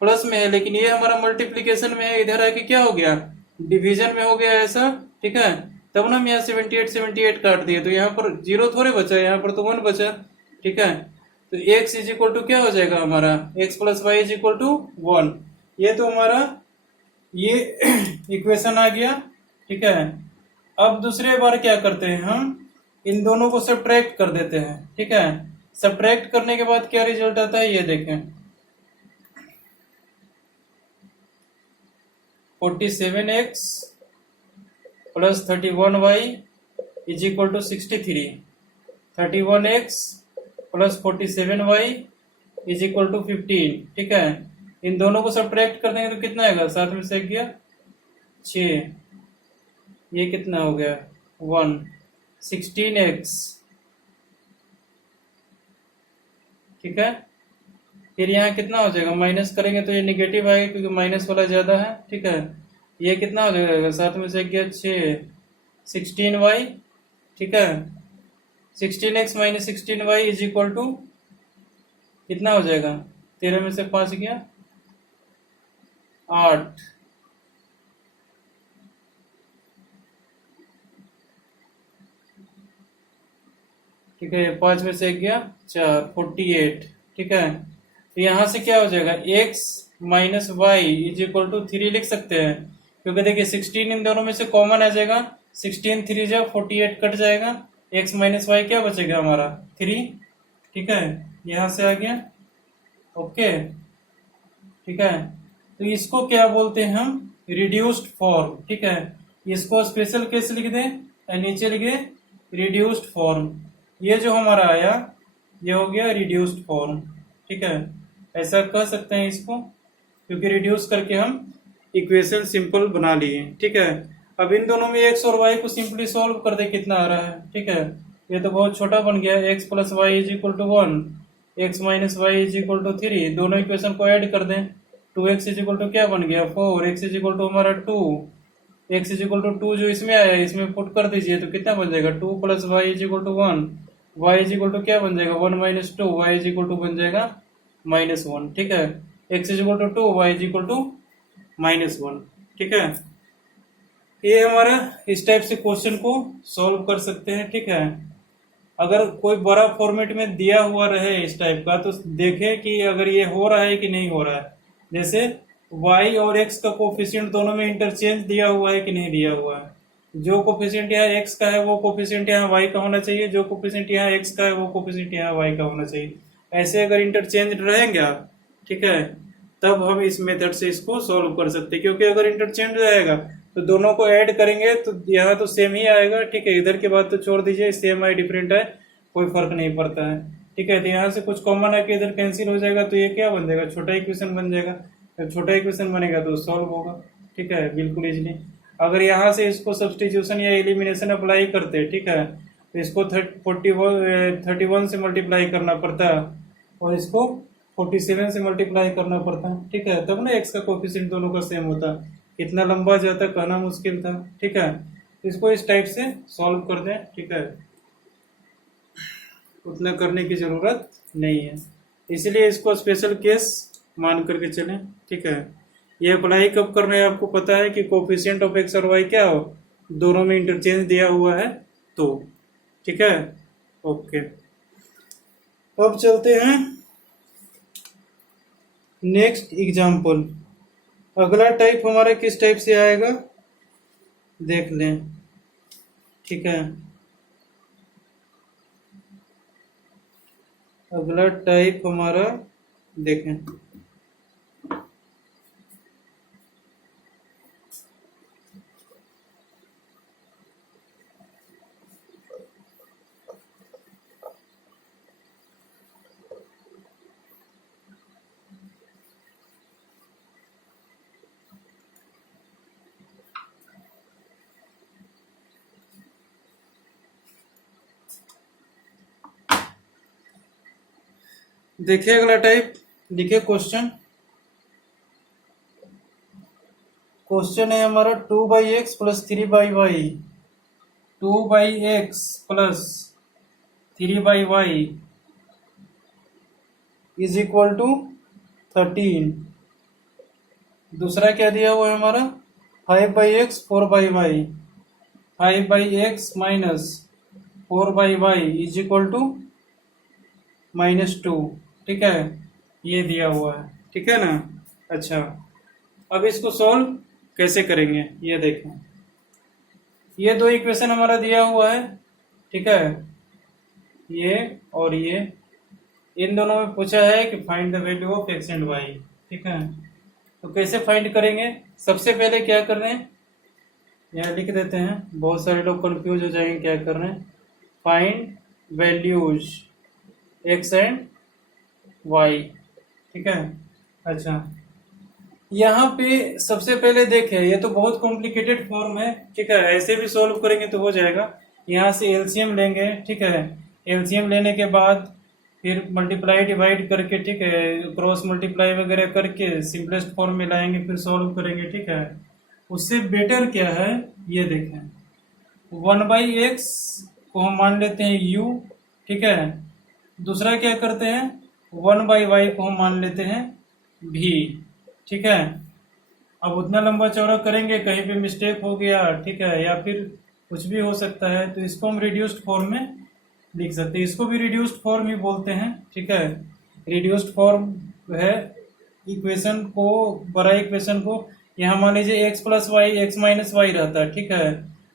प्लस में है लेकिन ये हमारा मल्टीप्लीकेशन में है, इधर आके क्या हो गया, डिवीजन में हो गया ऐसा। ठीक है, तब ना हम यहाँ 78 काट दिए तो यहाँ पर 0 थोड़े बचा, यहाँ पर तो 1 बचा। ठीक है, तो x इज इक्वल टू क्या हो जाएगा हमारा, x plus y is equal to 1, ये तो हमारा ये इक्वेशन आ गया। ठीक है, अब दूसरे बार क्या करते हैं, हम इन दोनों को सब्ट्रैक्ट कर देते हैं। ठीक है, सब्ट्रैक्ट करने के बाद क्या रिजल्ट आता है ये देखें, 47x plus 31y is equal to 63, 31x plus 47y is equal to 15। ठीक है, इन दोनों को सब्ट्रैक्ट कर देंगे तो कितना आएगा, 7 में से गया 6, ये कितना हो गया 1, 16x। ठीक है, फिर यहाँ कितना हो जाएगा, माइनस करेंगे तो ये निगेटिव आएगा क्योंकि माइनस वाला ज्यादा है। ठीक है, ये कितना हो जाएगा, 7 में से गया 6, 16y। ठीक है, 16x minus 16y is equal to कितना हो जाएगा, 13 में से 5 गया 8। ठीक है, 5 में से गया 4, 48। ठीक है, तो यहाँ से क्या हो जाएगा, x minus y is equal to 3 लिख सकते हैं क्योंकि देखिए 16 इन दोनों में से कॉमन आ जाएगा, 16 3 जब 48 कट जाएगा, x माइनस वाई क्या बचेगा हमारा 3। ठीक है, यहाँ से आ गया, ओके। ठीक है, तो इसको क्या बोलते हैं हम, रिड्यूस्ड फॉर्म। ठीक है, इसको स्पेशल केस लिख दें और नीचे लिख दें रिड्यूस्ड फॉर्म। ये जो हमारा आया ये हो गया रिड्यूस्ड फॉर्म। ठीक है, ऐसा कह सकते हैं इसको क्योंकि रिड्यूस करके हम इक्वेशन सिंपल बना लिए। ठीक है, अब इन दोनों में x और y को सिंपली सॉल्व कर दे, कितना आ रहा है। ठीक है, ये तो बहुत छोटा बन गया, x plus y is equal to 1, x minus y is equal to 3, दोनों इक्वेशन को ऐड कर दें, 2x इज इक्वल टू क्या बन गया 4, x इज इक्वल टू हमारा 2, x इज इक्वल टू 2 जो इसमें आया इसमें पुट कर दीजिए तो कितना बन जाएगा 2 plus y is equal to 1, y is equal to क्या बन जाएगा 1 minus 2, y is equal to बन जाएगा -1। ठीक है, x is equal to 2, y is equal to -1। ठीक है, ये हमारा इस टाइप से क्वेश्चन को सॉल्व कर सकते हैं, ठीक है। अगर कोई बड़ा फॉर्मेट में दिया हुआ रहे इस टाइप का, तो देखें कि अगर ये हो रहा है कि नहीं हो रहा है। जैसे y और x का कोफिशिएंट दोनों में इंटरचेंज दिया हुआ है कि नहीं दिया हुआ है। जो कोफिशिएंट यहाँ x का है वो कोफिशिएंट यहाँ y का होना चाहिए, जो कोफिशिएंट यहाँ x का है वो कोफिशिएंट यहाँ y का होना चाहिए। ऐसे अगर इंटरचेंज रहेंगे, ठीक है, तब हम इस मेथड से इसको सॉल्व कर सकते हैं। क्योंकि अगर इंटरचेंज रहेगा तो दोनों को ऐड करेंगे तो यहाँ तो सेम ही आएगा, ठीक है। इधर के बाद तो छोड़ दीजिए, सेम है डिफरेंट है, कोई फर्क नहीं पड़ता है, ठीक है। तो यहाँ से कुछ कॉमन है कि इधर कैंसिल हो जाएगा, तो ये क्या बन जाएगा, छोटा इक्वेशन बन जाएगा। जब छोटा इक्वेशन बनेगा तो सॉल्व होगा, ठीक है, बिल्कुल इजली। अगर यहाँ से इसको सब्सटीट्यूशन या एलिमिनेशन अप्लाई करते हैं, ठीक है, तो इसको 31 से मल्टीप्लाई करना पड़ता है और इसको 47 से मल्टीप्लाई करना पड़ता है, ठीक है, तब ना एक्स का कोफिशिएंट दोनों का सेम होता। कितना लंबा जाता कहना मुश्किल था, ठीक है। इसको इस टाइप से सॉल्व कर दें, ठीक है, उतना करने की जरूरत नहीं है, इसलिए इसको स्पेशल केस मान करके चलें, ठीक है। ये अप्लाई कब करना है आपको पता है कि कोफिशिएंट ऑफ एक्स और वाई क्या हो, दोनों में इंटरचेंज दिया हुआ है तो, ठीक है, ओके। अब चलते हैं नेक्स्ट एग्जाम्पल। अगला टाइप हमारा किस टाइप से आएगा देख लें, ठीक है। अगला टाइप हमारा देखें, देखिए अगला टाइप, लिखे क्वेश्चन। क्वेश्चन है हमारा 2/x plus 3/y, 2/x plus 3/y is equal to 13। दूसरा क्या दिया हुआ है हमारा 5/x 4/y, 5/x minus 4/y is equal to -2, ठीक है, ये दिया हुआ है, ठीक है ना। अच्छा, अब इसको सॉल्व कैसे करेंगे ये देखें। ये दो इक्वेशन हमारा दिया हुआ है, ठीक है, ये और ये, इन दोनों में पूछा है कि find the value of x and y, ठीक है। तो कैसे फाइंड करेंगे, सबसे पहले क्या कर रहे हैं, यहाँ लिख देते हैं, बहुत सारे लोग कंफ्यूज हो जाएंगे क्या कर रहे हैं। Find values x and y, ठीक है। अच्छा, यहाँ पे सबसे पहले देखें, ये तो बहुत कॉम्प्लिकेटेड फॉर्म है, ठीक है, ऐसे भी सॉल्व करेंगे तो हो जाएगा। यहाँ से एलसीएम लेंगे, ठीक है, एलसीएम लेने के बाद फिर मल्टीप्लाई डिवाइड करके, ठीक है, क्रॉस मल्टीप्लाई वगैरह करके सिंपलेस्ट फॉर्म में लाएंगे, फिर सॉल्व करेंगे, ठीक है। उससे बेटर क्या है ये देखें, 1/x को हम मान लेते हैं u, ठीक है। दूसरा क्या करते हैं, 1/y को हम मान लेते हैं v, ठीक है। अब उतना लंबा चौड़ा करेंगे, कहीं पे मिस्टेक हो गया, ठीक है, या फिर कुछ भी हो सकता है, तो इसको हम रिड्यूस्ड फॉर्म में लिख सकते हैं। इसको भी रिड्यूस्ड फॉर्म ही बोलते हैं, ठीक है। रिड्यूस्ड फॉर्म है इक्वेशन को, बड़ा इक्वेशन को, यहाँ मान लीजिए x plus y x minus y रहता है, ठीक है।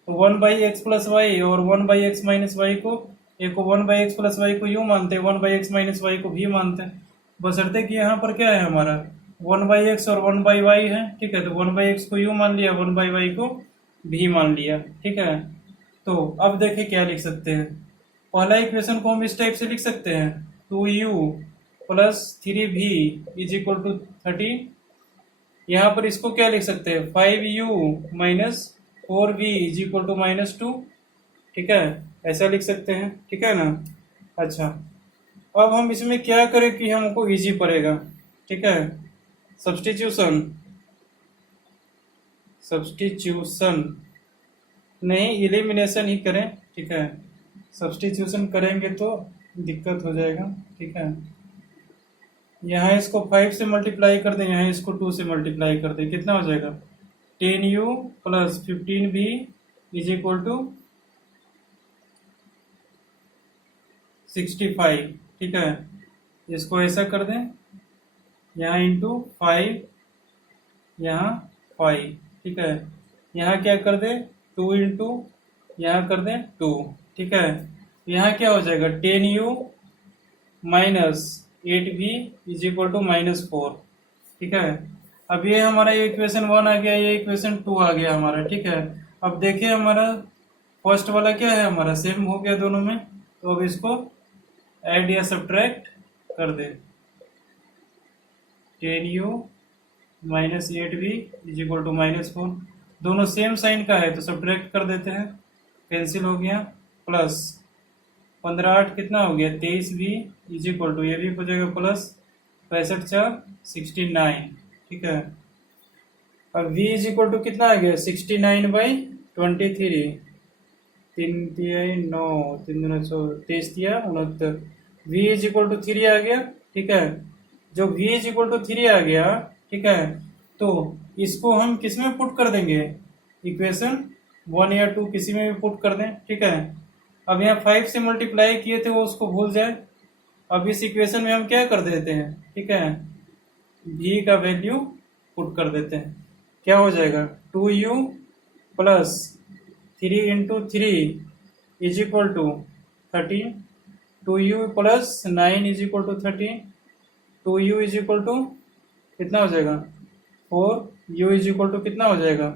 तो 1/x प्लस वाई और 1/x माइनस वाई को, एक को 1/x प्लस वाई को यू मानते हैं, 1/x माइनस वाई को भी मानते हैं, बशर्ते कि यहाँ पर क्या है हमारा 1/x और 1/y है, ठीक है। तो 1/x को यू मान लिया, 1/y को भी मान लिया, ठीक है। तो अब देखिए क्या लिख सकते हैं, पहला इक्वेशन को हम इस टाइप से लिख सकते हैं, 2u plus 3v is equal to 30। यहाँ पर इसको क्या लिख सकते हैं, 5u minus 4v is equal to -2, ठीक है, ऐसा लिख सकते हैं, ठीक है ना। अच्छा, अब हम इसमें क्या करें कि हमको इजी पड़ेगा, ठीक है। सब्स्टिट्यूशन नहीं, इलिमिनेशन ही करें, ठीक है। सब्स्टिट्यूशन करेंगे तो दिक्कत हो जाएगा, ठीक है। यहाँ इसको 5 से मल्टीप्लाई कर दें, यहाँ इसको 2 से मल्टीप्लाई कर दें, कितना हो जाएगा 10u plus 15v is equal to 65। ठीक है, इसको ऐसा कर दें, यहाँ इंटू 5, यहाँ 5। ठीक है, यहाँ क्या कर दें 2 इंटू, यहाँ कर दें 2। ठीक है, यहाँ क्या हो जाएगा 10u minus 8v is equal to -4। ठीक है, अब ये हमारा इक्वेशन 1 आ गया, ये इक्वेशन 2 आ गया हमारा। ठीक है, अब देखिए हमारा फर्स्ट वाला क्या है, हमारा सेम हो गया दोनों में, तो अब इसको ऐड या सब्ट्रैक्ट कर दे। 10u minus 8v is equal to -4, दोनों सेम साइन का है तो सब्ट्रैक्ट कर देते हैं, कैंसिल हो गया। प्लस 15 8 कितना हो गया 23v इज इक्वल टू, ये भी हो जाएगा प्लस 65 4 69। ठीक है, अब v इज इक्वल टू कितना आ गया 69/23, 3 3 9 3 2 23 69, v इज इक्वल टू 3 आ गया। ठीक है, जो v इज इक्वल टू 3 आ गया, ठीक है, तो इसको हम किस में पुट कर देंगे, इक्वेशन 1 या 2 किसी में भी पुट कर दें। ठीक है, अब यहाँ 5 से मल्टीप्लाई किए थे वो उसको भूल जाए, अब इस इक्वेशन में हम क्या कर देते हैं, ठीक है, v का वैल्यू पुट कर देते हैं। क्या हो जाएगा 2u plus 3 into 3 is equal to 13, 2u plus 9 is equal to 13, 2u is equal to कितना हो जाएगा 4, u इज इक्वल टू कितना हो जाएगा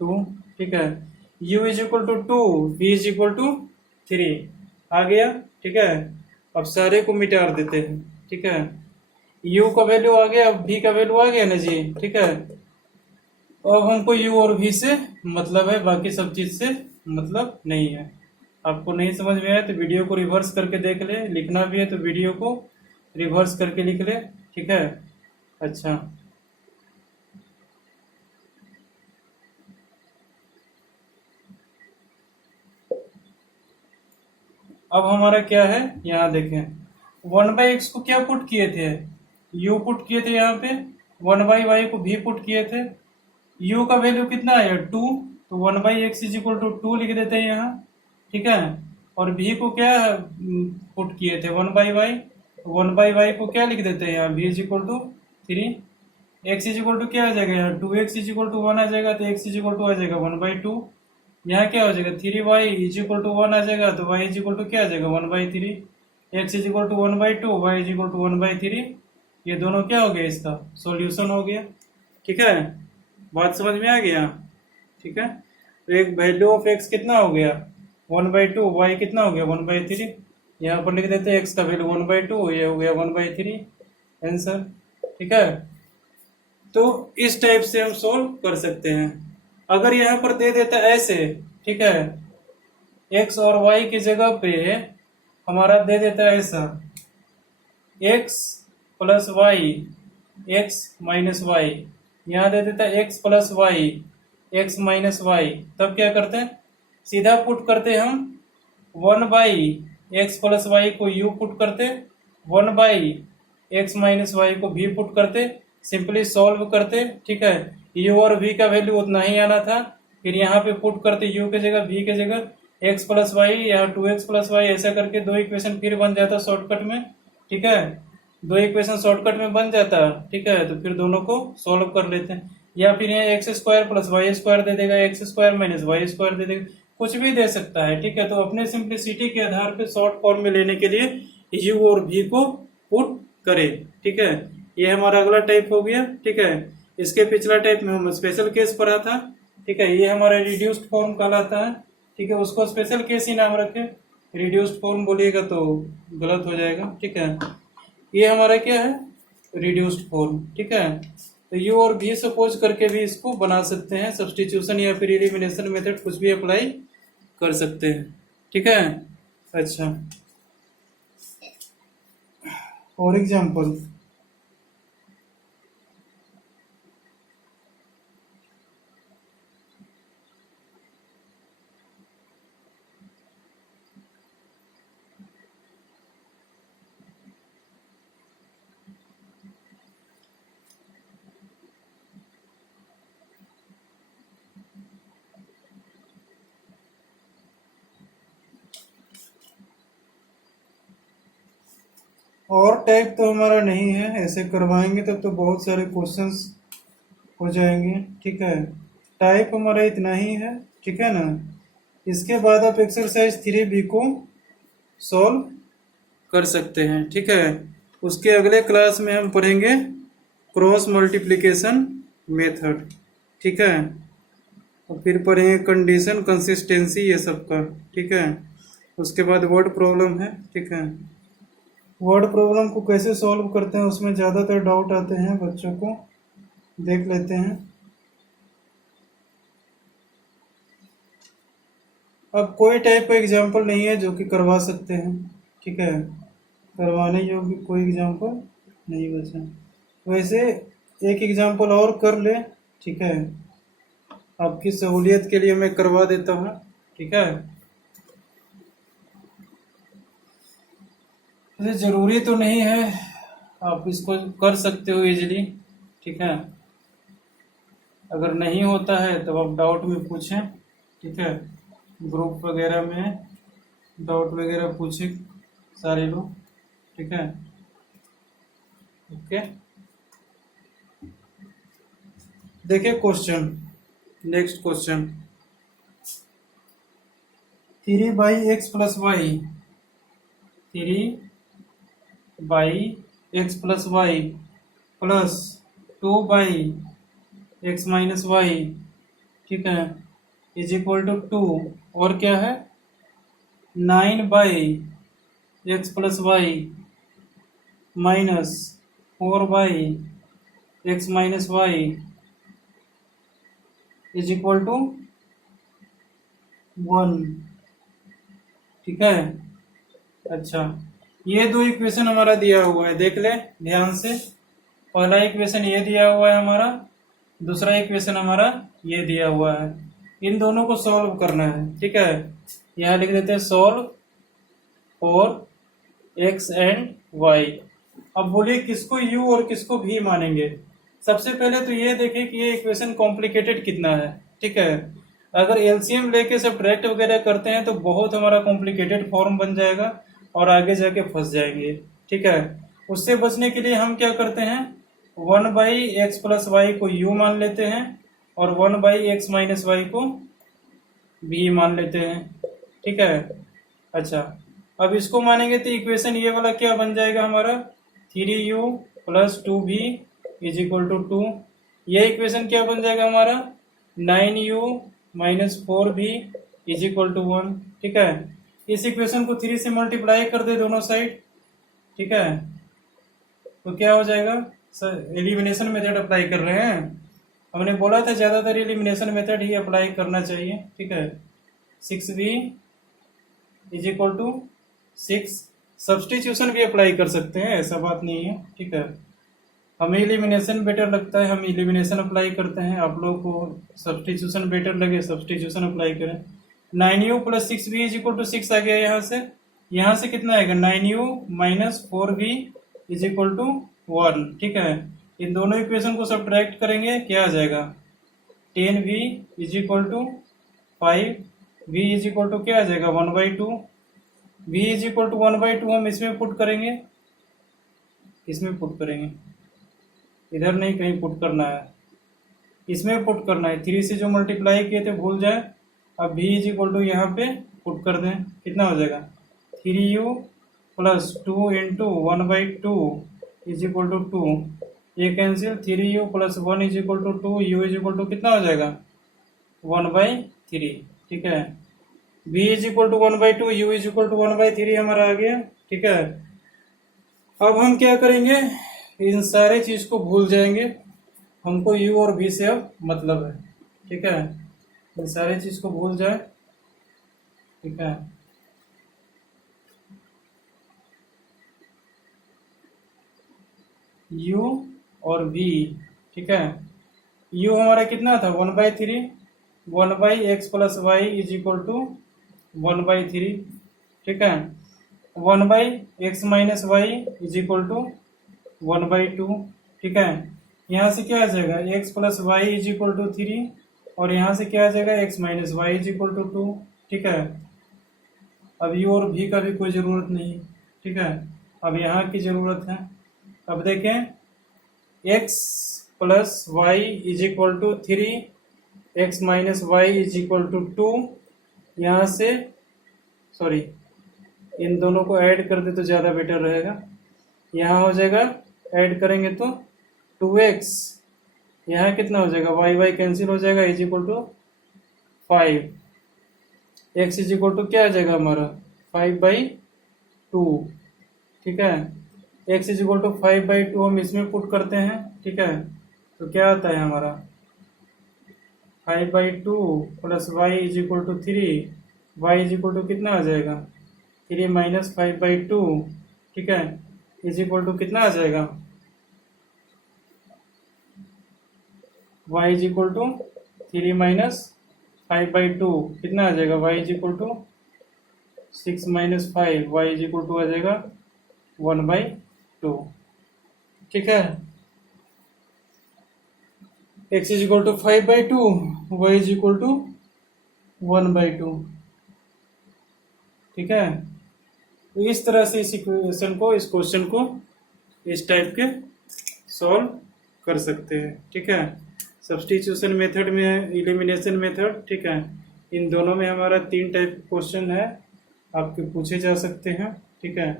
2। ठीक है, u is equal to 2, v is equal to 3 आ गया। ठीक है, अब सारे को मिटा देते हैं। ठीक है, u का वैल्यू आ गया, अब v का वैल्यू आ गया ना जी। ठीक है, अब हमको u और v से मतलब है, बाकी सब चीज से मतलब नहीं है। आपको नहीं समझ में आया तो वीडियो को रिवर्स करके देख ले, लिखना भी है तो वीडियो को रिवर्स करके लिख ले। ठीक है, अच्छा अब हमारा क्या है, यहाँ देखें 1/x को क्या पुट किए थे, u पुट किए थे, यहाँ पे 1/y को भी पुट किए थे। u का वैल्यू कितना आया 2, तो 1/x इज इक्वल टू 2 लिख देते हैं यहाँ। ठीक है, और v को क्या पुट किए थे 1/y, 1/y को क्या लिख देते हैं यहाँ v is equal to 3, x is equal to क्या आ जाएगा यहाँ 2x इज इक्वल टू 1 आ जाएगा, तो x इज इक्वल टू आ जाएगा 1/2। यहाँ क्या हो जाएगा 3y इज इक्वल टू 1 आ जाएगा, तो y इज इक्वल टू क्या आ जाएगा 1/3, x is equal to 1/2, y is equal to 1/3। ये दोनों क्या हो गया, इसका सॉल्यूशन हो गया। ठीक है, बात समझ में आ गया। ठीक है, तो एक वैल्यू ऑफ x कितना हो गया 1/2, y कितना हो गया 1/3, यहाँ पर लिख देते हैं x का वैल्यू 1/2, ये हो गया 1/3 आंसर। ठीक है, तो इस टाइप से हम सोल्व कर सकते हैं। अगर यहाँ पर दे देता ऐसे, ठीक है, x और y की जगह पे हमारा दे देता है ऐसा x plus y, x minus y, यहाँ दे देता है x plus y, x minus y, तब क्या करते हैं सीधा पुट करते हम 1/x प्लस वाई को u पुट करते, 1/x माइनस वाई को v पुट करते, सिंपली सॉल्व करते। ठीक है, u और v का वैल्यू उतना ही आना था, फिर यहाँ पे पुट करते u के जगह v के जगह x प्लस वाई, यहाँ 2x प्लस वाई, ऐसा करके दो इक्वेशन फिर बन जाता शॉर्टकट में। ठीक है, दो इक्वेशन शॉर्टकट में बन जाता। ठीक है, तो फिर दोनों को सॉल्व कर लेते हैं, या फिर यहाँ x square plus y square दे देगा, x square minus y square दे देगा, कुछ भी दे सकता है। ठीक है, तो अपने सिंप्लिसिटी के आधार पे शॉर्ट फॉर्म में लेने के लिए u और v को पुट करें। ठीक है, ये हमारा अगला टाइप हो गया। ठीक है, इसके पिछला टाइप में हम स्पेशल केस पढ़ा था। ठीक है, ये हमारा रिड्यूस्ड फॉर्म कहलाता है। ठीक है, उसको स्पेशल केस ही नाम रखे, रिड्यूस्ड फॉर्म बोलिएगा तो गलत हो जाएगा। ठीक है, ये हमारा क्या है रिड्यूस्ड फॉर्म। ठीक है, तो u और v सपोज करके भी इसको बना सकते हैं, सब्स्टिट्यूशन या फिर एलिमिनेशन मेथड कुछ भी अप्लाई कर सकते हैं। ठीक है, अच्छा फॉर एग्जाम्पल और टाइप तो हमारा नहीं है, ऐसे करवाएंगे तब तो बहुत सारे क्वेश्चंस हो जाएंगे। ठीक है, टाइप हमारा इतना ही है। ठीक है ना। इसके बाद आप एक्सरसाइज 3B को सॉल्व कर सकते हैं। ठीक है, उसके अगले क्लास में हम पढ़ेंगे क्रॉस मल्टीप्लिकेशन मेथड। ठीक है, और फिर पढ़ेंगे कंडीशन, कंसिस्टेंसी, ये सब का। ठीक है, उसके बाद वर्ड प्रॉब्लम है। ठीक है, वर्ड प्रॉब्लम को कैसे सॉल्व करते हैं उसमें ज़्यादातर डाउट आते हैं बच्चों को, देख लेते हैं। अब कोई टाइप का एग्जाम्पल नहीं है जो कि करवा सकते हैं। ठीक है, करवाने योग्य कोई एग्जाम्पल नहीं बचा। वैसे एक एग्जाम्पल और कर ले। ठीक है, आपकी सहूलियत के लिए मैं करवा देता हूँ। ठीक है, वैसे ज़रूरी तो नहीं है, आप इसको कर सकते हो इजीली। ठीक है, अगर नहीं होता है तो आप डाउट में पूछें। ठीक है, ग्रुप वगैरह में डाउट वगैरह पूछे सारे लोग। ठीक है, ओके। देखिए question, next question, 3/x+y, 3/x+y plus 2/x-y, ठीक है, इज इक्वल टू 2, और क्या है 9/x+y minus 4/x-y is equal to 1। ठीक है, अच्छा, ये दो इक्वेशन हमारा दिया हुआ है, देख ले ध्यान से। पहला इक्वेशन ये दिया हुआ है हमारा, दूसरा इक्वेशन हमारा ये दिया हुआ है। इन दोनों को सॉल्व करना है। ठीक है, यहाँ लिख देते हैं solve for x and y। अब बोलिए किसको u और किसको v मानेंगे। सबसे पहले तो ये देखें कि ये इक्वेशन कॉम्प्लिकेटेड कितना है। ठीक है, अगर एलसीएम लेके सब्ट्रैक्ट वगैरह करते हैं तो बहुत हमारा कॉम्प्लिकेटेड फॉर्म बन जाएगा और आगे जाके फंस जाएंगे। ठीक है, उससे बचने के लिए हम क्या करते हैं, 1/x+y को u मान लेते हैं और 1/x-y को v मान लेते हैं। ठीक है, अच्छा, अब इसको मानेंगे तो इक्वेशन ये वाला क्या बन जाएगा हमारा, 3u + 2v is equal to 2। ये इक्वेशन क्या बन जाएगा हमारा, 9u - 4v is equal to 1। ठीक है, इस इक्वेशन को 3 से मल्टीप्लाई कर दे दोनों साइड। ठीक है, तो क्या हो जाएगा, सर एलिमिनेशन मेथड अप्लाई कर रहे हैं, हमने बोला था ज्यादातर एलिमिनेशन मेथड ही अप्लाई करना चाहिए। ठीक है, 6v is equal to 6। Substitution भी अप्लाई कर सकते हैं, ऐसा बात नहीं है। ठीक है, हमें एलिमिनेशन बेटर लगता है, हम एलिमिनेशन अप्लाई करते हैं, आप लोग को सब्सटीट्यूशन बेटर लगे सब्सटीट्यूशन अप्लाई करें। 9u + 6v is equal to 6 आ गया। यहाँ से कितना आएगा, 9u - 4v is equal to 1। ठीक है, इन दोनों इक्वेशन को सब्ट्रैक्ट करेंगे, क्या आ जाएगा, 10v is equal to 5, v is equal to क्या आ जाएगा, 1/2। v इज इक्वल टू 1/2 हम इसमें पुट करेंगे, इसमें पुट करेंगे, इधर नहीं कहीं पुट करना है, इसमें पुट करना है। 3 से जो मल्टीप्लाई किए थे भूल जाए। अब v इज इक्वल टू यहाँ पे पुट कर दें, कितना हो जाएगा, 3u + 2 × 1/2 इज इक्वल टू 2। ये cancel, 3u + 1 is equal to 2, u is equal to कितना हो जाएगा, 1/3। ठीक है, v is equal to 1/2, u is equal to 1/3 हमारा आ गया। ठीक है, अब हम क्या करेंगे, इन सारे चीज को भूल जाएंगे, हमको u और v से अब मतलब है। ठीक है, इन सारे चीज को भूल जाए। ठीक है, u और v। ठीक है, u हमारा कितना था, 1/3, 1/x+y इज इक्वल टू 1/3। ठीक है, 1/x-y इज इक्वल टू 1/2। ठीक है, यहाँ से क्या आ जाएगा, x + y is equal to 3 और यहाँ से क्या आ जाएगा, x - y is equal to 2। ठीक है, अब u और v का भी कोई जरूरत नहीं। ठीक है, अब यहाँ की जरूरत है। अब देखें, x plus y is equal to 3, x minus y is equal to 2। यहाँ से सॉरी, इन दोनों को ऐड कर दे तो ज़्यादा बेटर रहेगा। यहाँ हो जाएगा, ऐड करेंगे तो 2x, यहाँ कितना हो जाएगा, वाई वाई कैंसिल हो जाएगा, is equal to 5। x is equal to क्या आ जाएगा हमारा 5/2। ठीक है, x इज इक्वल टू 5/2 हम इसमें पुट करते हैं। ठीक है, तो क्या आता है हमारा 5/2 plus y is equal to 3, y is equal to कितना आ जाएगा 3 माइनस 5/2। ठीक है, इज इक्वल टू कितना आ जाएगा, y is equal to 3 minus 5/2 कितना आ जाएगा, y is equal to 6 minus 5, y is equal to आ जाएगा 1/2। ठीक है, x is equal to 5/2, y is equal to 1/2। ठीक है, तो इस तरह से इस इक्वेशन को, इस क्वेश्चन को इस टाइप के सॉल्व कर सकते हैं। ठीक है, सब्स्टिट्यूशन मेथड में है, एलिमिनेशन मेथड। ठीक है, इन दोनों में हमारा 3 टाइप क्वेश्चन है, आपके पूछे जा सकते हैं। ठीक है,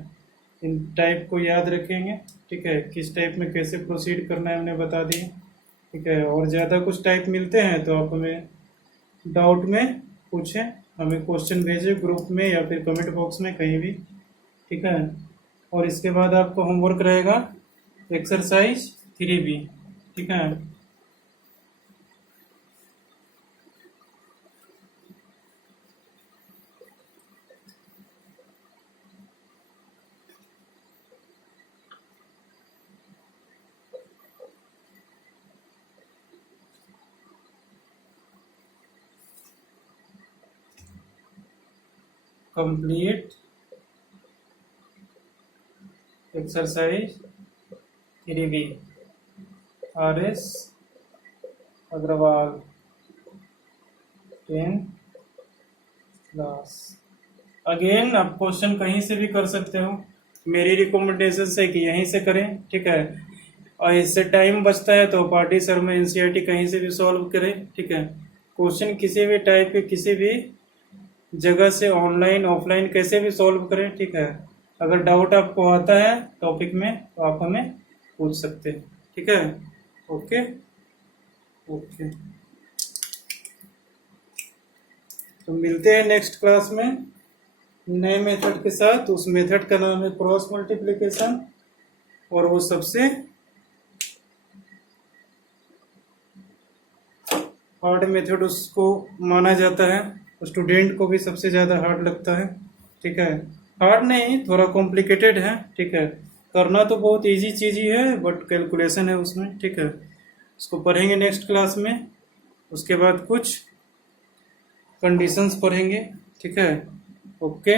इन टाइप को याद रखेंगे। ठीक है, किस टाइप में कैसे प्रोसीड करना है हमने बता दिए। ठीक है, और ज़्यादा कुछ टाइप मिलते हैं तो आप हमें डाउट में पूछें, हमें क्वेश्चन भेजें ग्रुप में या फिर कमेंट बॉक्स में कहीं भी। ठीक है, और इसके बाद आपको होमवर्क रहेगा एक्सरसाइज 3B। ठीक है, complete exercise 3B, RS Agarwal 10 class. Again आप क्वेश्चन कहीं से भी कर सकते हो, मेरी रिकमेंडेशन है कि यहीं से करें। ठीक है, और इससे टाइम बचता है तो पार्टी सर में NCERT कहीं से भी सॉल्व करें। ठीक है, क्वेश्चन किसी भी टाइप के किसी भी जगह से ऑनलाइन ऑफलाइन कैसे भी सॉल्व करें। ठीक है, अगर डाउट आपको आता है टॉपिक में तो आप हमें पूछ सकते हैं। ठीक है, ओके ओके, तो मिलते हैं नेक्स्ट क्लास में नए मेथड के साथ। उस मेथड का नाम है क्रॉस मल्टीप्लिकेशन, और वो सबसे हार्ड मेथड उसको माना जाता है, स्टूडेंट को भी सबसे ज़्यादा हार्ड लगता है। ठीक है, हार्ड नहीं, थोड़ा कॉम्प्लिकेटेड है। ठीक है, करना तो बहुत इजी चीज़ ही है, बट कैलकुलेशन है उसमें। ठीक है, उसको पढ़ेंगे नेक्स्ट क्लास में। उसके बाद कुछ कंडीशंस पढ़ेंगे। ठीक है, ओके।